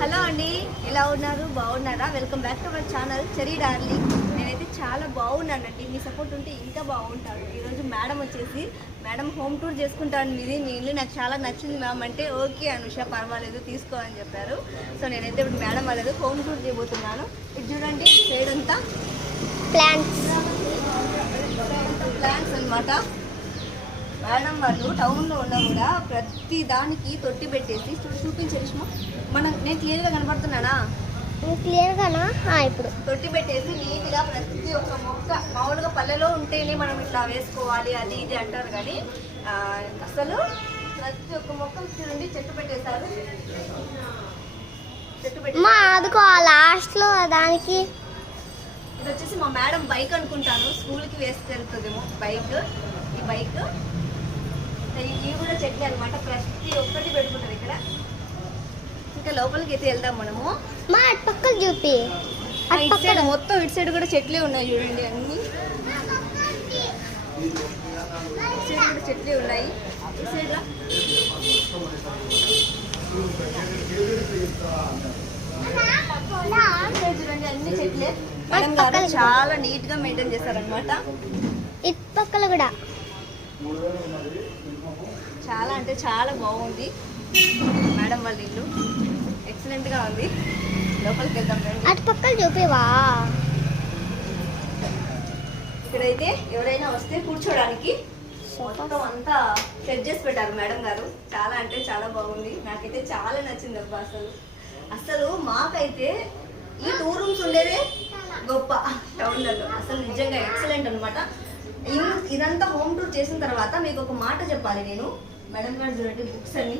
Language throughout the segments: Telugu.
హలో అండి ఎలా ఉన్నారు? బాగున్నారా? Welcome back to our channel cherry darling. నేనైతే చాలా బాగున్నానండి. మీ సపోర్ట్ ఉంటే ఇంకా బాగుంటాను ఈరోజు మేడం వచ్చేసి మేడం హోమ్ టూర్ చేసుకుంటాను మీది. మీ ఇల్లు నాకు చాలా నచ్చింది మ్యామ్ అంటే ఓకే అనుష పర్వాలేదు తీసుకో అని చెప్పారు. సో నేనైతే ఇప్పుడు మేడం వాళ్ళది హోమ్ టూర్ చేయబోతున్నాను. ఇది చూడండి సైడ్ అంతా ప్లాంట్స్ ప్లాంట్స్ అన్నమాట. మేడం వాళ్ళు టౌన్లో ఉన్నా కూడా ప్రతి దానికి తొట్టి పెట్టేసి చూ చూపించరిష్మా మనం నేను క్లియర్గా కనపడుతున్నానా క్లియర్గానా ఇప్పుడు. తొట్టి పెట్టేసి నీట్గా ప్రతి ఒక్క మొక్క మామూలుగా పల్లెలో ఉంటేనే మనం ఇట్లా వేసుకోవాలి అది ఇది అంటారు కానీ అసలు ప్రతి ఒక్క మొక్క చూడండి చెట్టు పెట్టేశారు. చెట్టు పెట్టి మా అదిగో ఆ లాస్ట్లో దానికి. ఇది వచ్చేసి మా మేడం బైక్ అనుకుంటాను. స్కూల్కి వేసుకెళ్తుందేమో బైక్. ఈ బైక్ ఇవి కూడా చెట్లు అనమాట ప్రతి ఒక్కటి పెట్టుకుంటారు ఇక్కడ. ఇంకా లోపలికి అయితే వెళ్దాం మనము. మా పక్కన చూపి. ఇటు సైడ్ మొత్తం ఇటు సైడ్ కూడా చెట్లే ఉన్నాయి చూడండి అన్ని. ఇటు సైడ్ కూడా చెట్లే ఉన్నాయి. ఇటు సైడ్ చూడండి అన్ని చెట్లే. మేడం గారు చాలా నీట్గా మెయింటైన్ చేస్తారనమాట ఇటు పక్కల కూడా. చాలా అంటే చాలా బాగుంది. మేడం వాళ్ళ ఇల్లు. ఎక్సలెంట్గా ఉంది. లోపలికి వెళ్దాం అటు పక్కన చూపివా ఇక్కడైతే ఎవరైనా వస్తే కూర్చోడానికి మొత్తం అంతా సెట్ చేసి పెట్టారు మేడం గారు. చాలా అంటే చాలా బాగుంది. నాకైతే చాలా నచ్చింది అబ్బా అసలు. అసలు మాకైతే ఈ టూ రూమ్స్ ఉండేదే గొప్ప టౌన్లలో. అసలు నిజంగా ఎక్సలెంట్ అనమాట ఇదంతా హోమ్ టూర్ చేసిన తర్వాత మీకు ఒక మాట చెప్పాలి నేను. మేడం గారు చూడండి బుక్స్ అన్ని.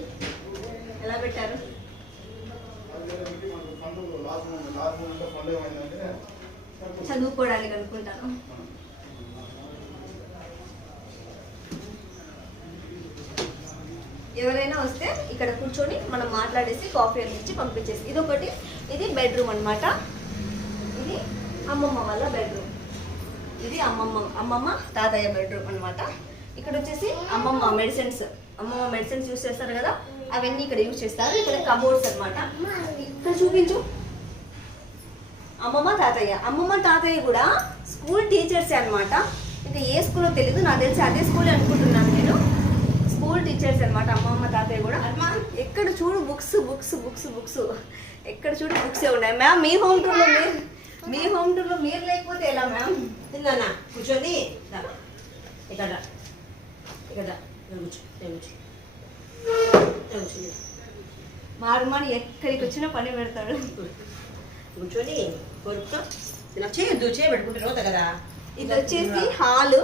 ఎలా పెట్టారు? చదువుకోవడానికి అనుకుంటాను. ఎవరైనా వస్తే ఇక్కడ కూర్చొని మనం మాట్లాడేసి కాఫీ అందించి పంపించేసి ఇది ఒకటి ఇది బెడ్రూమ్ అన్నమాట. ఇది అమ్మమ్మ వాళ్ళ బెడ్రూమ్. ఇది అమ్మమ్మ అమ్మమ్మ తాతయ్య బెడ్రూమ్ అన్నమాట. ఇక్కడ వచ్చేసి అమ్మమ్మ మెడిసిన్స్ అమ్మమ్మ మెడిసిన్స్ యూస్ చేస్తారు కదా అవన్నీ ఇక్కడ యూస్ చేస్తారు. ఇక్కడ కబోర్డ్స్ అన్నమాట. ఇక్కడ చూపించు. అమ్మమ్మ తాతయ్య. అమ్మమ్మ తాతయ్య కూడా స్కూల్ టీచర్సే అనమాట ఇంకా ఏ స్కూల్లో తెలియదు నాకు తెలిసి అదే స్కూల్ అనుకుంటున్నాను నేను. స్కూల్ టీచర్స్ అన్నమాట అమ్మమ్మ తాతయ్య కూడా. ఎక్కడ చూడు బుక్స్ బుక్స్ బుక్స్ బుక్స్ ఎక్కడ చూడు బుక్స్ ఉన్నాయి. మ్యామ్ మీ హోమ్ టూర్లో మీరు మీ హోమ్ టూర్లో మీరు లేకపోతే ఎలా మ్యామ్ తిన్నానా? కూర్చొని. ఇక్కడ. ఇక్కడ రా. ఇక్కడ కూర్చో. ఇక్కడ కూర్చో. ఇక్కడ కూర్చో. మారుమాని ఎక్కడికి వచ్చినా పని పెడతాడు. కూర్చొని కొరుకుతో చేయొద్దు చేయబెట్టుకుంటే రోత కదా. ఇది వచ్చేసి హాలు.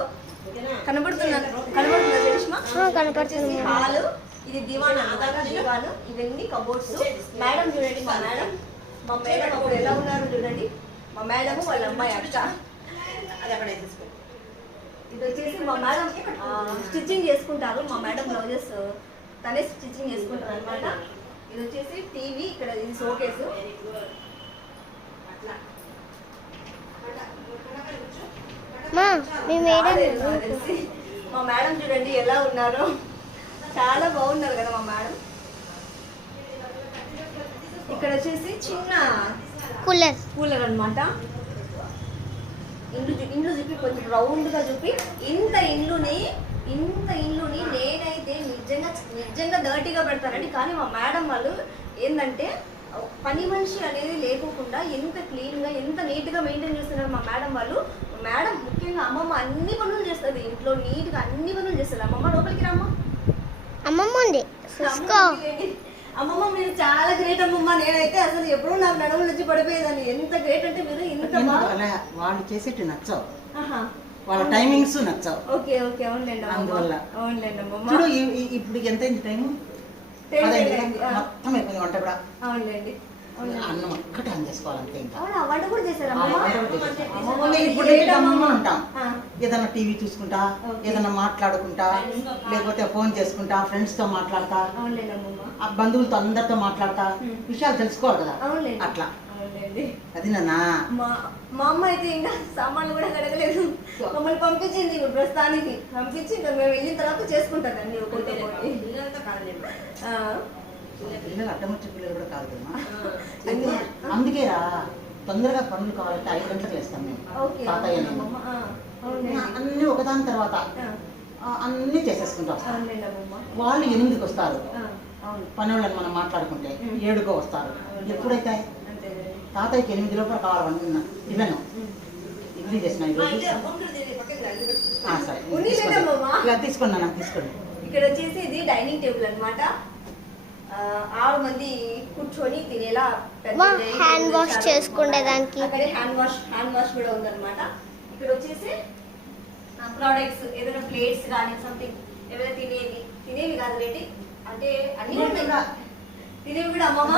ఓకేనా? కనబడుతున్నా కనబడుతుందా కనపడుతుంది. వచ్చేసి హాలు. ఇది దివాన్ అన్నమాట దివాను. ఇవన్నీ కబోర్డ్స్ మేడం చూడండి మా మేడం మా మేడం అప్పుడు ఎలా ఉన్నారు చూడండి. మా మేడం వాళ్ళ అమ్మాయి అక్క. అది అక్కడ ఇది వచ్చేసి మా మేడం స్టిచ్చింగ్ చేసుకుంటారు. మా మేడం బ్లౌజెస్ తనే స్టిచ్చింగ్ చేసుకుంటారు అనమాట ఇది వచ్చేసి టీవీ ఇక్కడ ఇది షోకేసు. మా మేడం చూడండి ఎలా ఉన్నారు. చాలా బాగున్నారు కదా మా మేడం. ఇక్కడ వచ్చేసి చిన్న కూలర్. కూలర్ అన్నమాట. ఇల్లు చూ- ఇల్లు చూపి కొంచెం రౌండ్గా చూపి ఇంత ఇల్లుని ఇంత ఇల్లుని నేనైతే నిజంగా నిజంగా డర్టీగా పెడతానండి. కానీ మా మేడం వాళ్ళు ఏంటంటే పని మనిషి అనేది లేకోకుండా ఎంత క్లీన్గా ఎంత నీట్గా మెయింటైన్ చేస్తున్నారు మా మేడం వాళ్ళు. మేడం ముఖ్యంగా అమ్మమ్మ అన్ని పనులు చేస్తుంది. ఇంట్లో నీట్గా అన్ని పనులు చేస్తుంది. అమ్మమ్మ లోపలికి రామ్మా. అమ్మమ్మ ఉంది. అమ్మమ్మ మీరు చాలా గ్రేట్ అమ్మమ్మ. నేనైతే అసలు ఎప్పుడూ నాకు నడుముల నుంచి పడిపోయేదాన్ని. ఎంత గ్రేట్ అంటే మీరు ఇంత బాగా వాళ్ళ చేసేటి నచ్చవు. వాళ్ళ టైమింగ్స్ నచ్చవు. Okay okay. అవునులేండి అందువల్ల. అవునులేండి అమ్మమ్మ. చూడు ఇప్పుడు ఎంత అయింది టైం మొత్తం అయిపోయింది వంట కూడా. అవునులేండి. అన్నం ఒక్కటే ఆన్ చేసుకోవాలంతే ఇంకా. వంట కూడా చేశారు ఆ, ఏదైనా టీవీ చూసుకుంటా. ఏదైనా మాట్లాడుకుంటా లేకపోతే ఫోన్ చేసుకుంటా ఫ్రెండ్స్తో మాట్లాడతా ఆ బంధువులతో అందరితో మాట్లాడతా. విషయాలు తెలుసుకోవాలి కదా. అట్లా. అది నాన్న. మా మా అమ్మ అయితే ఇంకా సామాన్లు కూడా కడగలేదు. మమ్మల్ని పంపించింది ఇప్పుడు ప్రస్తుతానికి. పంపించి ఇంకా మేము వెళ్ళిన తర్వాత చేసుకుంటాం అన్ని ఆ, పిల్లలు అడ్డమొచ్చే పిల్లలు కూడా కాదు కదమ్మా. అయితే అందుకేరా తొందరగా పనులు కావాలంటే ఐదు గంటలకు వేస్తాం మేము ఓకే తాతయ్య. అన్ని ఒకదాని తర్వాత అన్ని చేసేసుకుంటూ. వాళ్ళు ఎనిమిదికి వస్తారు. వాళ్ళని మనం మాట్లాడుకుంటే ఏడుకో వస్తారు. ఎప్పుడైతే తాతయ్యకి ఎనిమిది లోపల కావాలనుకున్నా ఇవ్వను. ఇడ్లీ చేసిన సరే. ఉంది తీసుకోండి. ఇక్కడ వచ్చేసి ఇది డైనింగ్ టేబుల్ అన్నమాట. ఆ, ఆరు మంది కూర్చొని తినేలా పెద్ద వా, dining hand table wash చాలా చేసుకునేదానికి. అక్కడే హ్యాండ్ వాష్ హ్యాండ్ వాష్ కూడా ఉందన్నమాట. ఇక్కడ వచ్చేసి ప్రోడక్ట్స్ ఏదైనా ప్లేట్స్ కానీ సంథింగ్ ఏమైనా తినేవి తినేవి కాదు రేటి అంటే అన్ని తినేవి ఉన్నాయి. కూడా. తినేవి కూడా అమ్మమ్మ?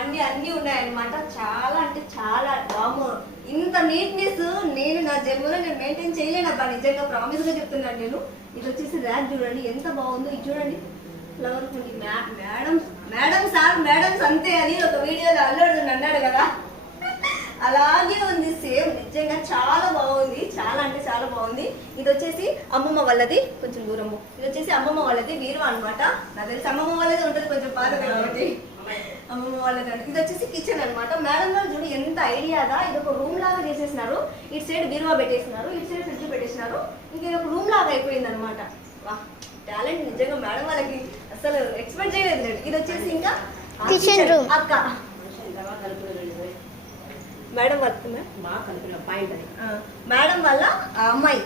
అన్ని అన్ని ఉన్నాయన్నమాట. చాలా అంటే చాలా వాము ఇంత నీట్నెస్ నేను నా జన్మలో నేను మెయింటైన్ చేయలేను అబ్బా నిజంగా ప్రామిస్గా చెప్తున్నాను నేను. ఇది వచ్చేసి ర్యాక్ చూడండి ఎంత బాగుందో ఇది చూడండి. మేడం మేడం సార్ మేడమ్స్ అంతే అని ఒక వీడియోలో అల్లుడు అన్నాడు కదా. అలాగే ఉంది సేమ్ నిజంగా చాలా బాగుంది చాలా అంటే చాలా బాగుంది. ఇది వచ్చేసి అమ్మమ్మ వాళ్ళది కొంచెం దూరము ఇది వచ్చేసి అమ్మమ్మ వాళ్ళది వీరు అన్నమాట. నాకు తెలిసి అమ్మమ్మ వాళ్ళది ఉంటుంది కొంచెం పాత కాబట్టి అమ్మమ్మ వాళ్ళది. ఇది వచ్చేసి కిచెన్ అన్నమాట. మేడం గారు చూడు ఎంత ఐడియాగా ఇది ఒక రూమ్ లాగా చేసేసినారు. ఇటు సైడ్ బీరువా పెట్టేసినారు ఇటు సైడ్ ఫ్రిడ్జ్ పెట్టేసినారు. ఇంకా ఒక రూమ్ లాగా అయిపోయింది అనమాట వా. టాలెంట్ నిజంగా మేడం వాళ్ళకి అసలు ఎక్స్పెక్ట్ చేయలేదు. ఇది వచ్చేసి ఇంకా kitchen. room. అక్క. మేడం వర్క్ బాగా కలిపిన పాయింట్ మేడం వల్ల అమ్మాయి.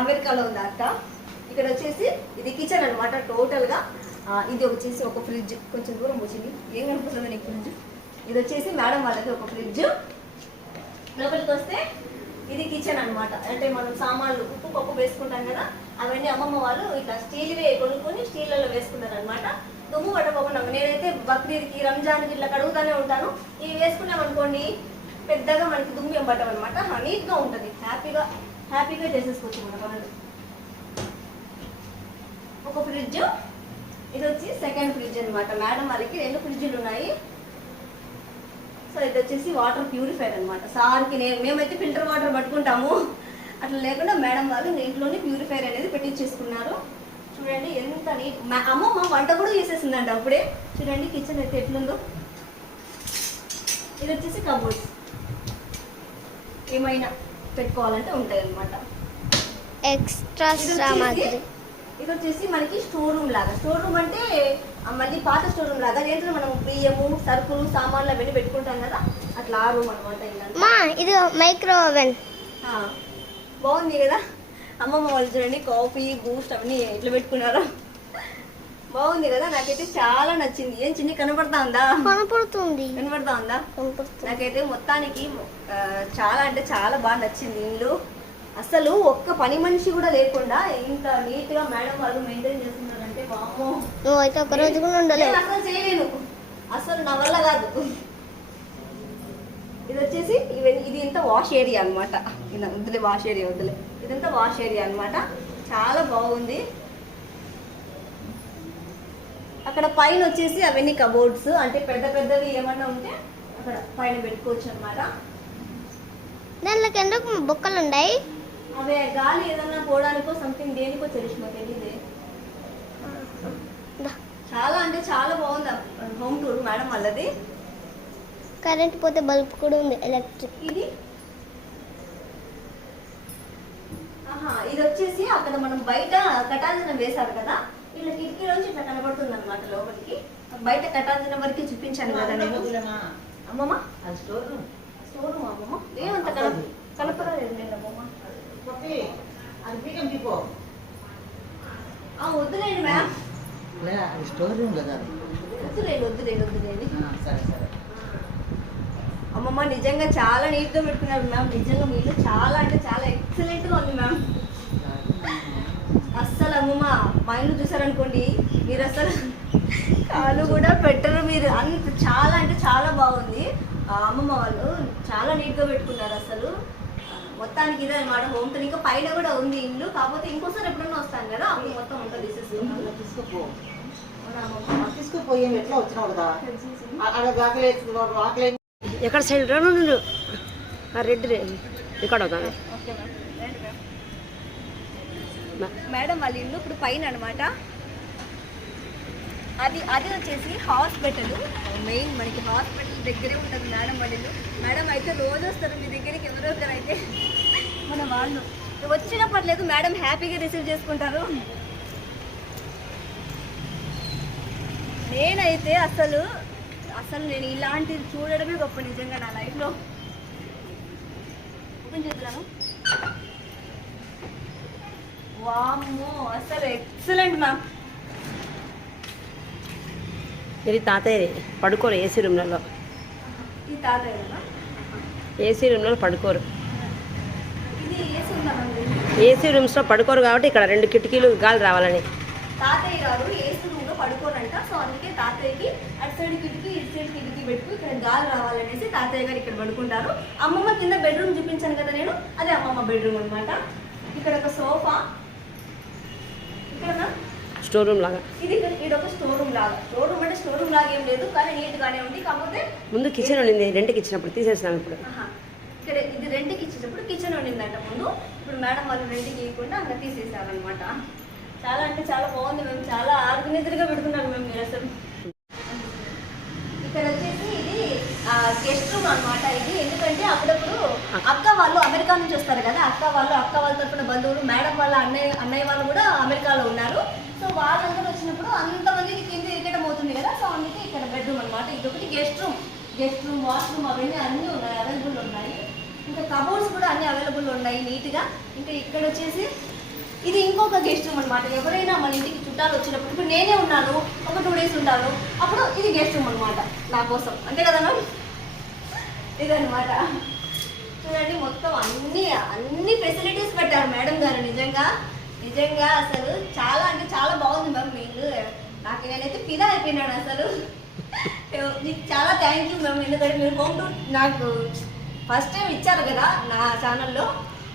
అమెరికాలో ఉంది అక్క. ఇక్కడ వచ్చేసి ఇది కిచెన్ అనమాట టోటల్గా ఇది వచ్చేసి ఒక ఫ్రిడ్జ్ కొంచెం దూరం వచ్చింది ఏం కనిపిస్తుంది నీకు ఫ్రిడ్జ్ ఇది వచ్చేసి మేడం వాళ్ళది ఒక ఫ్రిడ్జ్ లోపలికి వస్తే ఇది కిచెన్ అన్నమాట. అంటే మనం సామాన్లు ఉప్పు పప్పు వేసుకుంటాం కదా అవన్నీ అమ్మమ్మ వాళ్ళు ఇట్లా స్టీల్వే కొనుక్కొని స్టీల్లలో వేసుకున్నారు అనమాట దుమ్ము పట్టకుండా నేనైతే బక్రీద్కి రంజాన్కి ఇట్లా కడుగుతానే ఉంటాను. ఇవి వేసుకున్నాం అనుకోండి పెద్దగా మనకి దుమ్ము ఏం పట్టం అనమాట నీట్గా ఉంటుంది. హ్యాపీగా హ్యాపీగా చేసేసుకోవచ్చు మన పనులు. ఒక ఫ్రిడ్జ్ ఇది వచ్చి సెకండ్ ఫ్రిడ్జ్ అనమాట మేడం వాళ్ళకి రెండు ఫ్రిడ్జ్లు ఉన్నాయి. సో ఇది వచ్చేసి వాటర్ ప్యూరిఫైర్ అనమాట సార్కి నేను మేమైతే ఫిల్టర్ వాటర్ పట్టుకుంటాము. అట్లా లేకుండా మేడం వాళ్ళు ఇంట్లోనే ప్యూరిఫైర్ అనేది పెట్టించేసుకున్నారు చూడండి ఎంత నీట్. మా అమ్మమ్మ వంట కూడా చేసేసిందంట అప్పుడే. చూడండి కిచెన్ అయితే ఎట్లుందో. ఇది వచ్చేసి కబోర్డ్స్ ఏమైనా పెట్టుకోవాలంటే ఉంటాయి అనమాట ఎక్స్ట్రా ఇది వచ్చేసి- సామాగ్రి. ఇది వచ్చేసి మనకి స్టోర్ రూమ్ లాగా. స్టోర్ రూమ్ అంటే మళ్ళీ పాత స్టోర్ రూమ్ లాగా. ఏంటంటే మనం బియ్యము సరుకులు సామాన్లు అవన్నీ పెట్టుకుంటాం కదా. అట్లా ఆ రూమ్ అనమాట ఇది మైక్రో ఓవెన్ బాగుంది కదా? అమ్మమ్మ వాళ్ళు చూడండి కాఫీ బూస్ట్ అవన్నీ ఎట్లా పెట్టుకున్నారో. బాగుంది కదా? నాకైతే చాలా నచ్చింది. ఏం చిన్ని కనపడతా ఉందా? కనపడుతుంది. కనపడతా ఉందా? నాకైతే మొత్తానికి చాలా అంటే చాలా బాగా నచ్చింది ఇల్లు. అసలు ఒక్క పని మనిషి కూడా లేకుండా ఇంత నీట్గా మేడం వాళ్ళు మెయింటైన్ చేస్తున్నారంటే వామ్మో. నువ్వైతే ఒక రోజు కూడా ఉండలేవు. నేను అసలు చేయలేను. అసలు నా వల్ల కాదు. ఇది వచ్చేసి ఇవన్నీ ఇది ఇంత వాష్ ఏరియా అనమాట వద్దులే వాష్ ఏరియా వద్దులే ఇదంతా వాష్ ఏరియా అన్నమాట. చాలా బాగుంది. అక్కడ పైన వచ్చేసి అవన్నీ కబోర్డ్స్ అంటే పెద్ద పెద్దవి ఏమన్నా ఉంటే అక్కడ పైన పెట్టుకోవచ్చు అనమాట దానిలోకి ఎందుకు బొక్కలు ఉన్నాయి అవే గాలి ఏదన్నా పోవడానికో సంథింగ్ దేనికో తెలిసిన తెలియదే దా. చాలా అంటే చాలా బాగుంది. హోమ్ టూర్ మేడం వాళ్ళది. కరెంట్ పోతే బల్బ్ కూడా ఉంది ఎలక్ట్రిక్. ఇది? ఆహా ఇది వచ్చేసి అక్కడ మనం బయట కటాంజనం వేశారు కదా? ఇట్లా కిటికీలోంచి ఇట్లా కనబడుతుంది అనమాట లోపలికి. బయట కటాంజనం వరకు చూపించాను కదా నేను. అమ్మమ్మ? అది స్టోర్. రూమ్ స్టోర్ రూమ్ అమ్మమ్మ. ఏమంత నేను అమ్మమ్మ. వద్దులేండి మ్యామ్. స్టోర్ రూమ్ కదా వద్దులేండి వద్దులేండి. ఆ, సరే సరే. అమ్మమ్మ నిజంగా చాలా నీట్గా పెట్టుకున్నారు మ్యామ్. నిజంగా మీ ఇల్లు చాలా అంటే చాలా ఎక్సలెంట్గా ఉంది మ్యామ్. అస్సలు అమ్మమ్మ మా ఇల్లు చూసారనుకోండి మీరు అసలు కాలు కూడా పెట్టరు మీరు. అంత చాలా అంటే చాలా బాగుంది. అమ్మమ్మ వాళ్ళు చాలా నీట్గా పెట్టుకున్నారు అసలు మొత్తానికి ఇదే అనమాట హోమ్ టూర్ ఇంకా పైన కూడా ఉంది ఇల్లు. కాకపోతే ఇంకోసారి ఎప్పుడన్నా వస్తాను కదా అప్పుడు మొత్తం అంతా తీసేసుకున్నాను తీసుకోపో. తీసుకోపోయి ఎట్లా వచ్చినావు కదా? ఆకలి ఆకలి ఎక్కడ సైడ్ నుండు ఆ రెడ్ ఇక్కడ మ్యామ్. మేడం వాళ్ళ ఇల్లు ఇప్పుడు పైన అనమాట అది అది వచ్చేసి హాస్పిటల్ మెయిన్ మనకి హాస్పిటల్ దగ్గరే ఉంటుంది మేడం వాళ్ళు మేడం అయితే రోజు వస్తారు మీ దగ్గరికి ఎవరో ఒకరు అయితే. మన వాళ్ళు. వచ్చినా పర్లేదు మేడం హ్యాపీగా రిసీవ్ చేసుకుంటారు. నేనైతే అసలు అసలు నేను ఇలాంటిది చూడడమే గొప్ప నిజంగా నా లైఫ్లో. ఓపెన్ చేద్దాను వామ్మో అసలు ఎక్సలెంట్ మ్యామ్. ఇది తాతయ్య పడుకోరు ఏసీ రూమ్లలో. ఈ తాతయ్య ఏసీ రూమ్లలో పడుకోరు. ఇది ఏసి రూమ్స్లో పడుకోరు కాబట్టి ఇక్కడ రెండు కిటికీలు గాలి రావాలని. తాతయ్య గారు ఏసి రూమ్లో పడుకోనంట సో అందుకే తాతయ్యకి అటు సైడ్ కిటికీ ఇటు సైడ్ కిటికీ పెట్టుకు ఇక్కడ గాలి రావాలనేసి తాతయ్య గారు ఇక్కడ పడుకుంటారు. అమ్మమ్మ కింద బెడ్రూమ్ చూపించాను కదా నేను. అదే అమ్మమ్మ బెడ్రూమ్ అన్నమాట. ఇక్కడ ఒక సోఫా. ఇక్కడ స్టోర్ రూమ్ లాగా. ఇది ఇక్కడ ఇది ఒక స్టోర్ రూమ్ లాగా. స్టోర్ రూమ్ అంటే స్టోర్ రూమ్ లాగా ఏం లేదు కానీ నీట్ గానే ఉంది. కాకపోతే ముందు కిచెన్ ఉండింది రెంట్కి ఇచ్చినప్పుడు తీసేసినాం ఇప్పుడు. ఇక్కడ ఇది రెంట్కి ఇచ్చేటప్పుడు కిచెన్ ఉండిందంట ముందు. ఇప్పుడు మేడం వాళ్ళు రెంట్కి ఇవ్వకుండా అలా తీసేసారనమాట చాలా అంటే చాలా బాగుంది మేము చాలా ఆర్గనైజర్గా పెడుతున్నారు మేము మీరు అసలు ఇక్కడ వచ్చేసి ఇది గెస్ట్ రూమ్ అన్నమాట ఇది. ఎందుకంటే అప్పుడప్పుడు అక్క వాళ్ళు అమెరికా నుంచి వస్తారు కదా అక్క వాళ్ళు అక్క వాళ్ళ తరపున బంధువులు మేడం వాళ్ళ అన్నయ్య అన్నయ్య వాళ్ళు కూడా అమెరికాలో ఉన్నారు. సో వాళ్ళందరూ వచ్చినప్పుడు అంతమందికి కింద ఇరకటం అవుతుంది కదా సో అందుకే ఇక్కడ బెడ్రూమ్ అనమాట ఇదొకటి guest room guest room washroom అవన్నీ అన్నీ ఉన్నాయి అవైలబుల్ ఉన్నాయి. ఇంకా కబోర్డ్స్ కూడా అన్ని అవైలబుల్ ఉన్నాయి నీట్గా ఇంకా ఇక్కడ వచ్చేసి ఇది ఇంకొక గెస్ట్ రూమ్ అనమాట ఎవరైనా మన ఇంటికి చుట్టాలు వచ్చినప్పుడు ఇప్పుడు నేనే ఉన్నాను ఒక టూ డేస్ ఉంటాను. అప్పుడు ఇది గెస్ట్ రూమ్ అనమాట నా కోసం. అంతే కదా మ్యామ్ ఇదనమాట చూడండి మొత్తం అన్ని అన్ని ఫెసిలిటీస్ పెట్టారు మేడం గారు. నిజంగా నిజంగా అసలు చాలా అంటే చాలా బాగుంది మ్యామ్ మీరు నాకు నేనైతే ఫిదా అయిపోయినాను అసలు. మీకు చాలా థ్యాంక్ యూ మ్యామ్ ఎందుకంటే మీరు హోమ్ టూర్ నాకు ఫస్ట్ టైం ఇచ్చారు కదా నా ఛానల్లో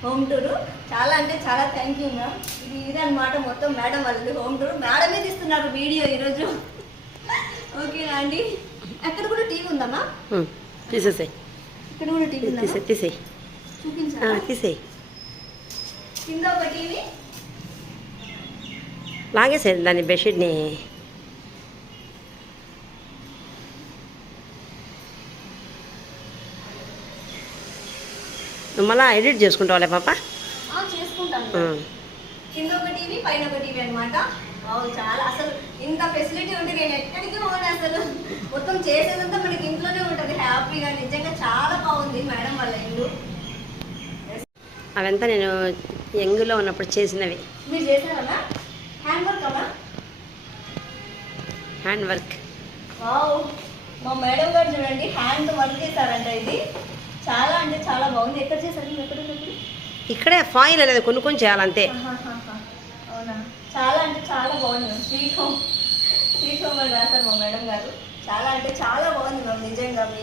హోమ్ టూర్ చాలా అంటే చాలా థ్యాంక్ యూ మ్యామ్ ఇది ఇదనమాట మొత్తం మేడం వాళ్ళు హోమ్ టూర్ మేడమే తీస్తున్నారు వీడియో ఈరోజు. ఓకేనా అండి? అక్కడ కూడా టీవీ ఉందమ్మా తీసేసాయి. తీసేయ్ తీసేయ్. లాగేసేది దాన్ని బెడ్షీట్ని. నువ్వు మళ్ళా ఎడిట్ చేసుకుంటావులే పాప? చేసుకుంటాను. కింద ఒక టీవీ పైన ఒక టీవీ అనమాట చాలా. అసలు ఇంత ఫెసిలిటీ ఉంటే నేను ఎక్కడికి పోను అసలు. మొత్తం చేసేదంతా మనకి ఇంట్లోనే ఉంటుంది. హ్యాపీగా నిజంగా చాలా బాగుంది మేడం వాళ్ళ ఇల్లు. అవంతా నేను యంగ్లో ఉన్నప్పుడు చేసినవి. మీరు చేశారా హ్యాండ్ వర్క్ అమ్మా? హ్యాండ్ వర్క్ మా మేడం గారు చూడండి హ్యాండ్ వర్క్ చేశారంట ఇది. చాలా అంటే చాలా బాగుంది. ఎక్కడ చేశారు? ఎక్కడ ఇక్కడే ఫాయిల్ అనేది కొనుక్కొని చేయాలంతే. చాలా అంటే చాలా బాగుంది స్వీట్ హోమ్ స్వీట్ హోమ్ అని రాశారు మా మేడం గారు. చాలా అంటే చాలా బాగుంది మ్యామ్ నిజంగా మీ